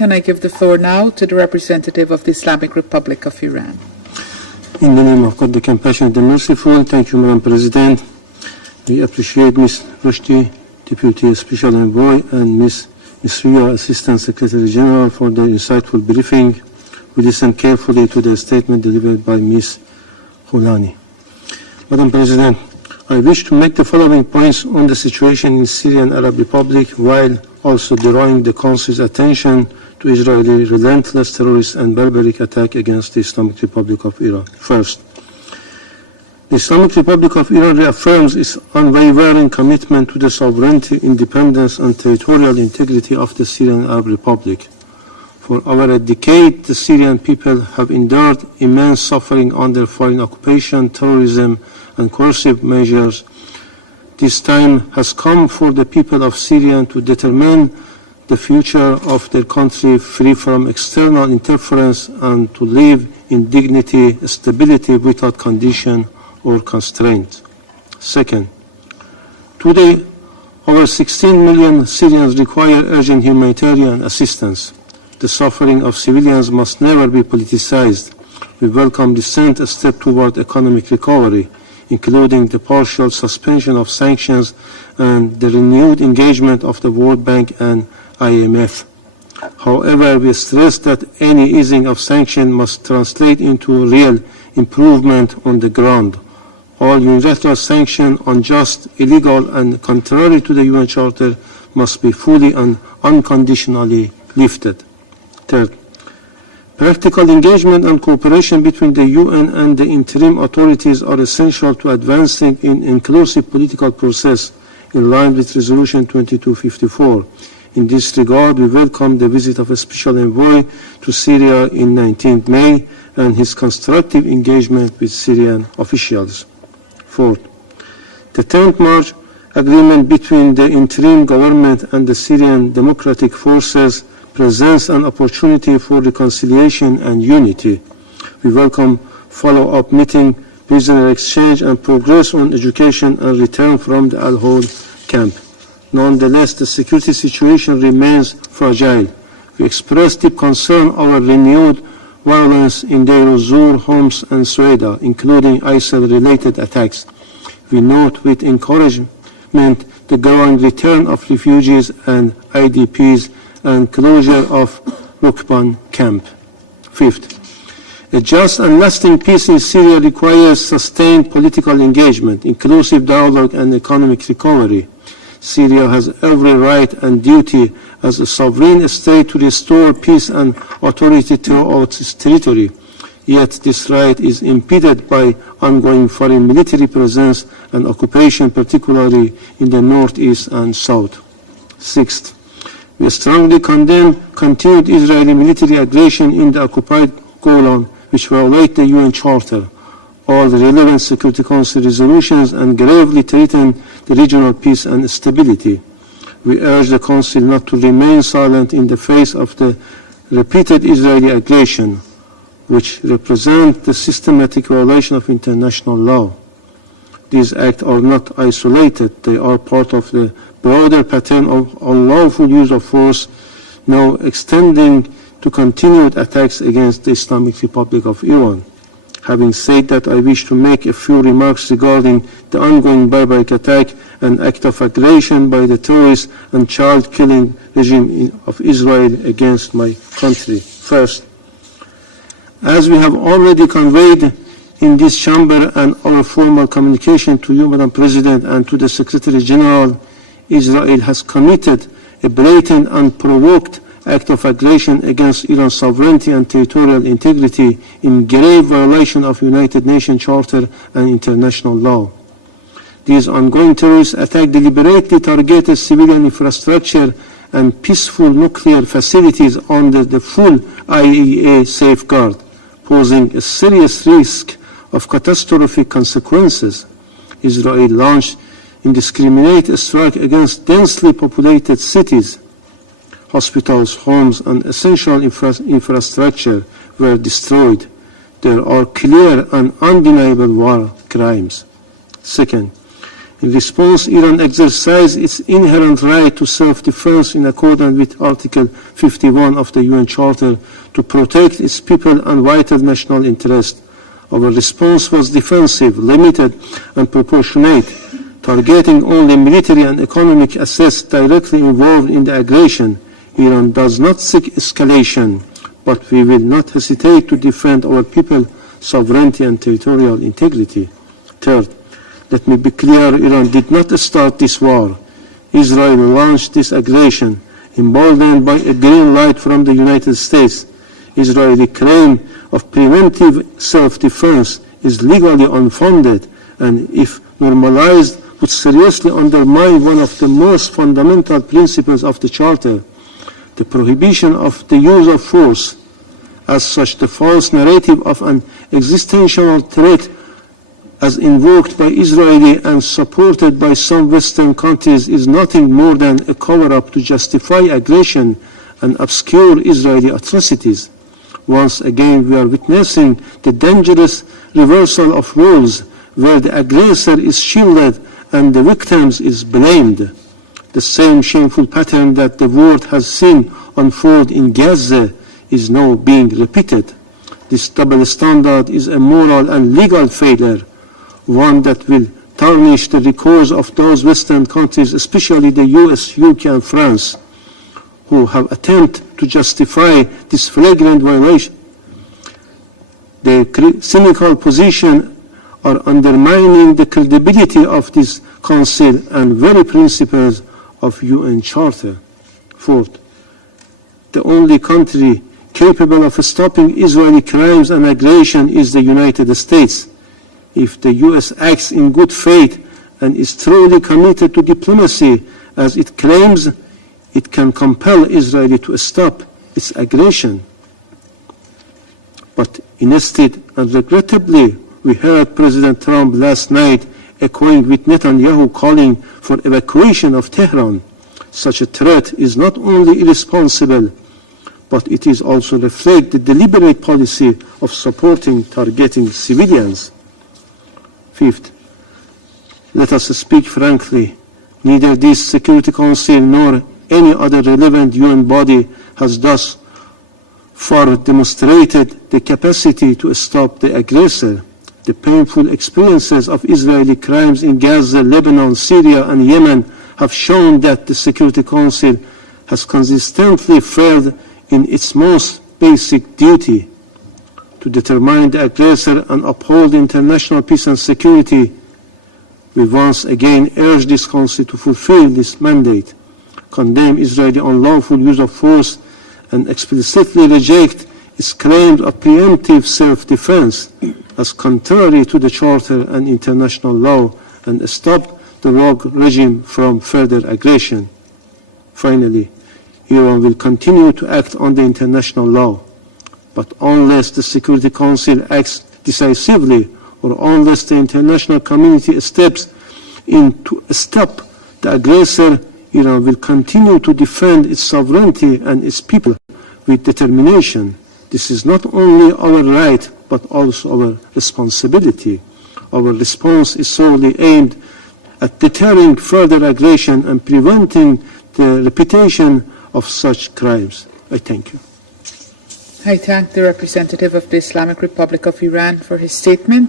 And I give the floor now to the representative of the Islamic Republic of Iran. In the name of God, the compassionate and merciful, thank you, Madam President. We appreciate Ms. Rushdie, Deputy Special Envoy, and Ms. Syria, Assistant Secretary General, for their insightful briefing. We listened carefully to the statement delivered by Ms. Khulani. Madam President, I wish to make the following points on the situation in Syria and Arab Republic, while also drawing the Council's attention to Israeli relentless terrorist and barbaric attack against the Islamic Republic of Iran. First, the Islamic Republic of Iran reaffirms its unwavering commitment to the sovereignty, independence, and territorial integrity of the Syrian Arab Republic. For over a decade, the Syrian people have endured immense suffering under foreign occupation, terrorism, and coercive measures. This time has come for the people of Syria to determine the future of their country free from external interference and to live in dignity, stability without condition or constraint. Second, today over 16 million Syrians require urgent humanitarian assistance. The suffering of civilians must never be politicized. We welcome the recent step toward economic recovery, including the partial suspension of sanctions and the renewed engagement of the World Bank and IMF. However, we stress that any easing of sanctions must translate into real improvement on the ground. All unilateral sanctions, unjust, illegal, and contrary to the UN Charter, must be fully and unconditionally lifted. Third, practical engagement and cooperation between the UN and the interim authorities are essential to advancing an inclusive political process in line with Resolution 2254. In this regard, we welcome the visit of a special envoy to Syria in 19 May and his constructive engagement with Syrian officials. Fourth, the 10th March agreement between the interim government and the Syrian Democratic Forces presents an opportunity for reconciliation and unity. We welcome follow-up meeting, prisoner exchange, and progress on education and return from the Al-Hol camp. Nonetheless, the security situation remains fragile. We express deep concern over renewed violence in Deir ez-Zor, Homs, and Sueda, including ISIL-related attacks. We note with encouragement the growing return of refugees and IDPs and closure of Rukban camp. Fifth, a just and lasting peace in Syria requires sustained political engagement, inclusive dialogue, and economic recovery. Syria has every right and duty as a sovereign state to restore peace and authority throughout its territory. Yet this right is impeded by ongoing foreign military presence and occupation, particularly in the northeast and south. Sixth, we strongly condemn continued Israeli military aggression in the occupied Golan, which violate the UN Charter, all the relevant Security Council resolutions, and gravely threaten the regional peace and stability. We urge the Council not to remain silent in the face of the repeated Israeli aggression, which represent the systematic violation of international law. These acts are not isolated. They are part of the broader pattern of unlawful use of force, now extending to continued attacks against the Islamic Republic of Iran. Having said that, I wish to make a few remarks regarding the ongoing barbaric attack and act of aggression by the terrorist and child-killing regime of Israel against my country. First, as we have already conveyed in this chamber and our formal communication to you, Madam President, and to the Secretary General, Israel has committed a blatant and provoked act of aggression against Iran's sovereignty and territorial integrity in grave violation of United Nations Charter and international law. These ongoing terrorist attacks deliberately targeted civilian infrastructure and peaceful nuclear facilities under the full IAEA safeguard, posing a serious risk of catastrophic consequences. Israel launched indiscriminate strikes against densely populated cities. Hospitals, homes, and essential infrastructure were destroyed. There are clear and undeniable war crimes. Second, In response, Iran exercised its inherent right to self-defense in accordance with Article 51 of the UN Charter to protect its people and vital national interest. Our response was defensive, limited, and proportionate, targeting only military and economic assets directly involved in the aggression. Iran does not seek escalation, but we will not hesitate to defend our people's sovereignty and territorial integrity. Third, let me be clear, Iran did not start this war. Israel launched this aggression, emboldened by a green light from the United States. Israeli claim of preventive self-defense is legally unfounded, and if normalized, would seriously undermine one of the most fundamental principles of the Charter, the prohibition of the use of force. As such, the false narrative of an existential threat as invoked by Israeli and supported by some Western countries is nothing more than a cover-up to justify aggression and obscure Israeli atrocities. Once again, we are witnessing the dangerous reversal of roles where the aggressor is shielded and the victims is blamed. The same shameful pattern that the world has seen unfold in Gaza is now being repeated. This double standard is a moral and legal failure, one that will tarnish the records of those Western countries, especially the US, UK, and France, who have attempted to justify this flagrant violation. Their cynical position are undermining the credibility of this Council and very principles of UN Charter. Fourth, the only country capable of stopping Israeli crimes and aggression is the United States. If the US acts in good faith and is truly committed to diplomacy, as it claims, it can compel Israel to stop its aggression. But instead, and regrettably, we heard President Trump last night echoing with Netanyahu calling for evacuation of Tehran. Such a threat is not only irresponsible, but it is also reflects the deliberate policy of targeting civilians. Fifth, let us speak frankly. Neither this Security Council nor any other relevant UN body has thus far demonstrated the capacity to stop the aggressor. The painful experiences of Israeli crimes in Gaza, Lebanon, Syria, and Yemen have shown that the Security Council has consistently failed in its most basic duty to determine the aggressor and uphold international peace and security. We once again urge this Council to fulfill this mandate, condemn Israeli unlawful use of force, and explicitly reject its claims of preemptive self-defense as contrary to the Charter and international law, and stop the rogue regime from further aggression. Finally, Iran will continue to act under international law, but unless the Security Council acts decisively, or unless the international community steps in to stop the aggressor, Iran will continue to defend its sovereignty and its people with determination. This is not only our right, but also our responsibility. Our response is solely aimed at deterring further aggression and preventing the repetition of such crimes. I thank you. I thank the representative of the Islamic Republic of Iran for his statement.